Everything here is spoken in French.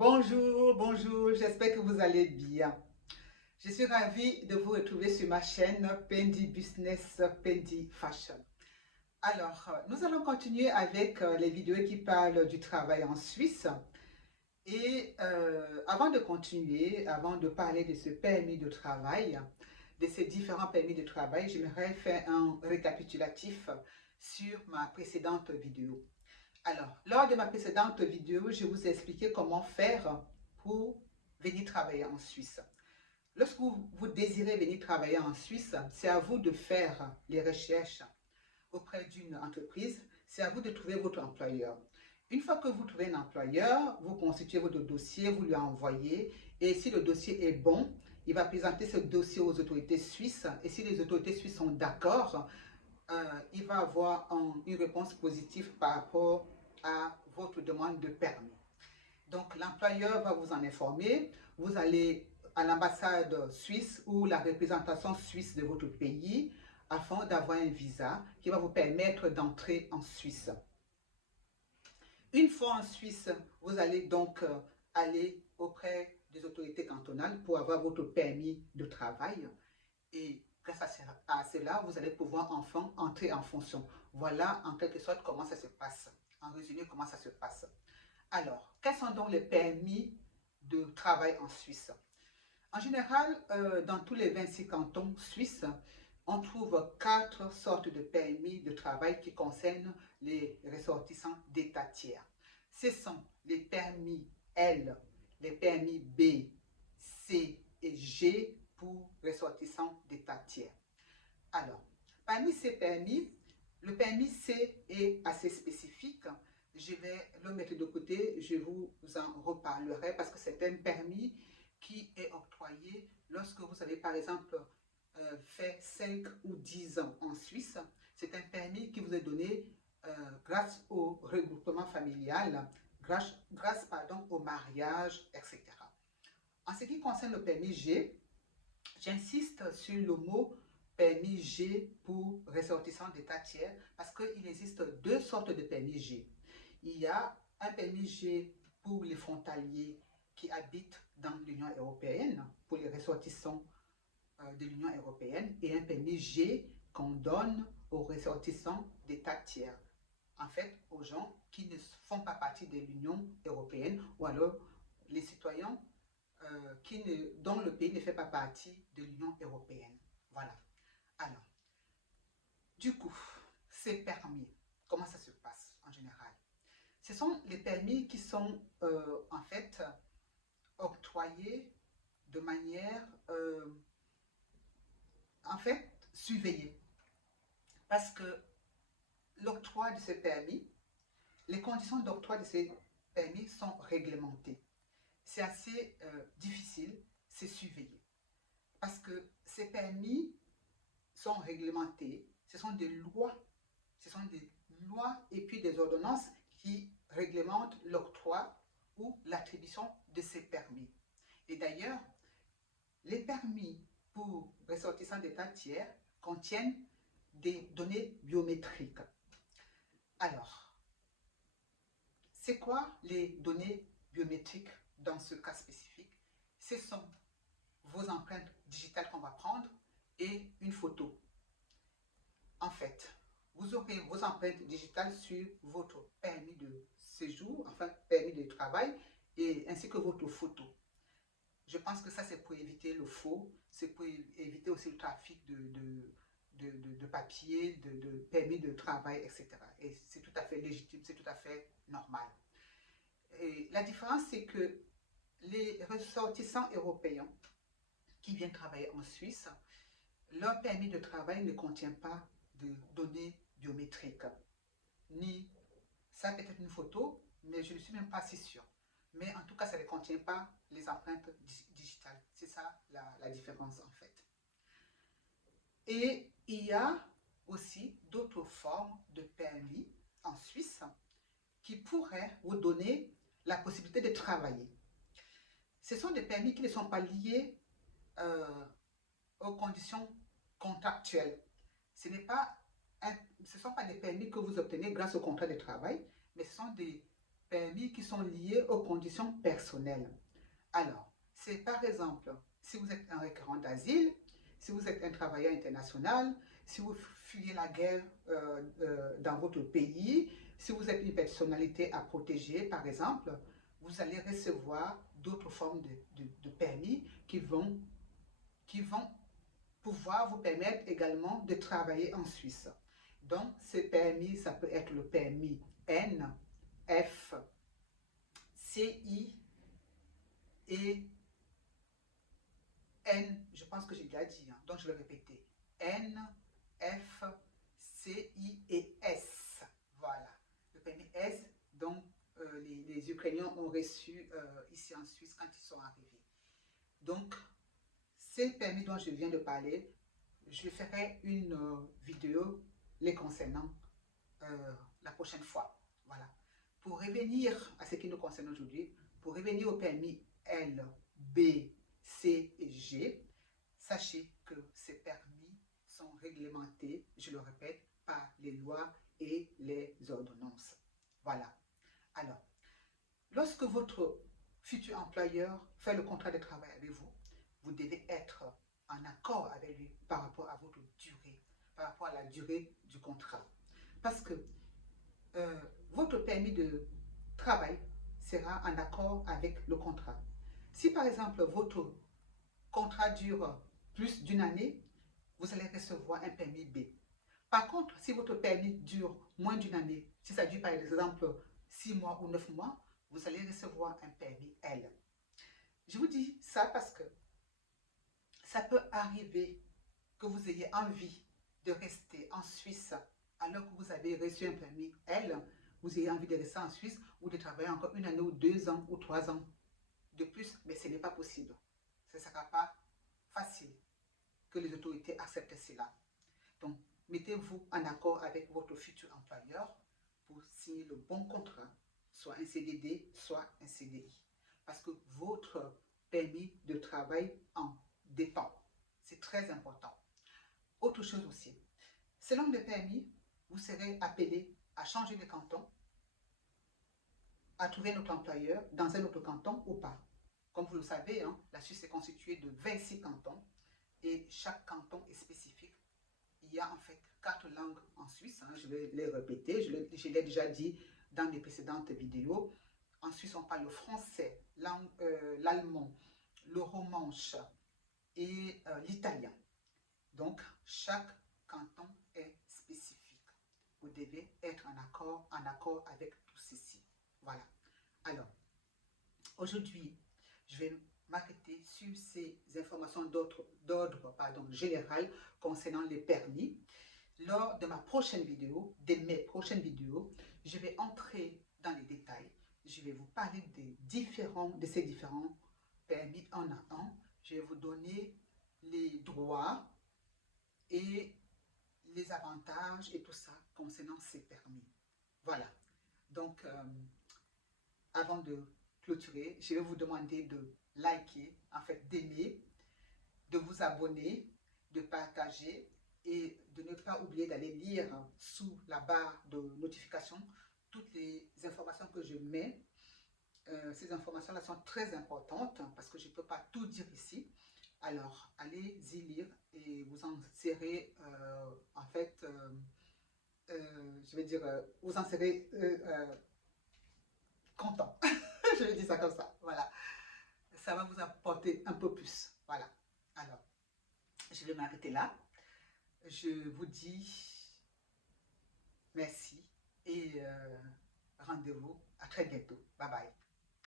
Bonjour, bonjour, j'espère que vous allez bien. Je suis ravie de vous retrouver sur ma chaîne Pendi Business, Pendi Fashion. Alors, nous allons continuer avec les vidéos qui parlent du travail en Suisse. Et avant de continuer, avant de parler de ce permis de travail, de ces différents permis de travail, j'aimerais faire un récapitulatif sur ma précédente vidéo. Alors, lors de ma précédente vidéo, je vous ai expliqué comment faire pour venir travailler en Suisse. Lorsque vous désirez venir travailler en Suisse, c'est à vous de faire les recherches auprès d'une entreprise, c'est à vous de trouver votre employeur. Une fois que vous trouvez un employeur, vous constituez votre dossier, vous lui envoyez, et si le dossier est bon, il va présenter ce dossier aux autorités suisses, et si les autorités suisses sont d'accord, il va avoir une réponse positive par rapport à votre demande de permis. Donc, l'employeur va vous en informer. Vous allez à l'ambassade suisse ou la représentation suisse de votre pays afin d'avoir un visa qui va vous permettre d'entrer en Suisse. Une fois en Suisse, vous allez donc aller auprès des autorités cantonales pour avoir votre permis de travail. Et grâce à cela, vous allez pouvoir enfin entrer en fonction. Voilà en quelque sorte comment ça se passe. En résumé, comment ça se passe. Alors, quels sont donc les permis de travail en Suisse? En général, dans tous les 26 cantons suisses, on trouve 4 sortes de permis de travail qui concernent les ressortissants d'État tiers. Ce sont les permis L, les permis B, C et G pour ressortissants d'État tiers. Alors, parmi ces permis, le permis C est assez spécifique. Je vais le mettre de côté, je vous en reparlerai parce que c'est un permis qui est octroyé lorsque vous avez par exemple fait 5 ou 10 ans en Suisse. C'est un permis qui vous est donné grâce au regroupement familial, grâce au mariage, etc. En ce qui concerne le permis G, j'insiste sur le mot permis G pour ressortissants d'État tiers parce qu'il existe deux sortes de permis G. Il y a un permis G pour les frontaliers qui habitent dans l'Union européenne, pour les ressortissants de l'Union européenne, et un permis G qu'on donne aux ressortissants d'État tiers. En fait, aux gens qui ne font pas partie de l'Union européenne ou alors les citoyens dont le pays ne fait pas partie de l'Union européenne. Voilà. Alors, du coup, ces permis, comment ça se passe en général? Ce sont les permis qui sont en fait octroyés de manière surveillée. Parce que l'octroi de ces permis, les conditions d'octroi de ces permis sont réglementées. C'est assez difficile, c'est surveillé. Parce que ces permis sont réglementés, ce sont des lois et puis des ordonnances qui réglementent l'octroi ou l'attribution de ces permis. Et d'ailleurs, les permis pour ressortissants d'État tiers contiennent des données biométriques. Alors, c'est quoi les données biométriques dans ce cas spécifique? Ce sont vos empreintes digitales qu'on va prendre et une photo. En fait, vous aurez vos empreintes digitales sur votre permis de séjour, enfin permis de travail, et ainsi que votre photo. Je pense que ça, c'est pour éviter le faux, c'est pour éviter aussi le trafic de papiers, de permis de travail, etc. Et c'est tout à fait légitime, c'est tout à fait normal. Et la différence, c'est que les ressortissants européens qui viennent travailler en Suisse, leur permis de travail ne contient pas de données biométriques. Ni, ça peut être une photo, mais je ne suis même pas si sûre. Mais en tout cas, ça ne contient pas les empreintes digitales. C'est ça la différence en fait. Et il y a aussi d'autres formes de permis en Suisse qui pourraient vous donner la possibilité de travailler. Ce sont des permis qui ne sont pas liés aux conditions contractuelles. Ce ne sont pas des permis que vous obtenez grâce au contrat de travail, mais ce sont des permis qui sont liés aux conditions personnelles. Alors, c'est par exemple, si vous êtes un requérant d'asile, si vous êtes un travailleur international, si vous fuyez la guerre dans votre pays, si vous êtes une personnalité à protéger, par exemple, vous allez recevoir d'autres formes de permis qui vont pouvoir vous permettre également de travailler en Suisse. Donc, ces permis, ça peut être le permis N, F, CI et N, je pense que j'ai déjà dit, hein, donc je vais répéter. N, F, C, I et S. Voilà. Le permis S, donc les Ukrainiens ont reçu ici en Suisse quand ils sont arrivés. Donc, ces permis dont je viens de parler, je ferai une vidéo les concernant la prochaine fois. Voilà. Pour revenir à ce qui nous concerne aujourd'hui, pour revenir au permis L, B, C et G, sachez que ces permis sont réglementés, je le répète, par les lois et les ordonnances. Voilà. Alors, lorsque votre futur employeur fait le contrat de travail avec vous, vous devez être en accord avec lui par rapport à votre durée, par rapport à la durée du contrat. Parce que votre permis de travail sera en accord avec le contrat. Si par exemple votre contrat dure plus d'une année, vous allez recevoir un permis B. Par contre, si votre permis dure moins d'une année, si ça dure par exemple 6 mois ou 9 mois, vous allez recevoir un permis L. Je vous dis ça parce que ça peut arriver que vous ayez envie de rester en Suisse alors que vous avez reçu un permis L, vous ayez envie de rester en Suisse ou de travailler encore une année ou 2 ans ou 3 ans de plus, mais ce n'est pas possible. Ce ne sera pas facile que les autorités acceptent cela. Donc, mettez-vous en accord avec votre futur employeur pour signer le bon contrat, soit un CDD, soit un CDI. Parce que votre permis de travail en dépend. C'est très important. Autre chose aussi, selon le permis, vous serez appelé à changer de canton, à trouver notre employeur dans un autre canton ou pas. Comme vous le savez, hein, la Suisse est constituée de 26 cantons et chaque canton est spécifique. Il y a en fait 4 langues en Suisse, hein, je vais les répéter, je l'ai déjà dit dans les précédentes vidéos. En Suisse, on parle le français, l'allemand, le romanche et l'italien. Donc, chaque canton est spécifique. Vous devez être en accord avec tout ceci. Voilà. Alors, aujourd'hui, je vais m'arrêter sur ces informations d'ordre général concernant les permis. Lors de ma prochaine vidéo, de mes prochaines vidéos, je vais entrer dans les détails. Je vais vous parler de ces différents permis un à un. Je vais vous donner les droits et les avantages et tout ça concernant ces permis. Voilà. Donc, avant de clôturer, je vais vous demander de liker, en fait d'aimer, de vous abonner, de partager et de ne pas oublier d'aller lire sous la barre de notification toutes les informations que je mets. Ces informations-là sont très importantes parce que je ne peux pas tout dire ici. Alors, allez-y lire et vous en serez, en fait, je vais dire, vous en serez content. Je vais dire ça comme ça, voilà. Ça va vous apporter un peu plus, voilà. Alors, je vais m'arrêter là. Je vous dis merci et rendez-vous à très bientôt. Bye bye.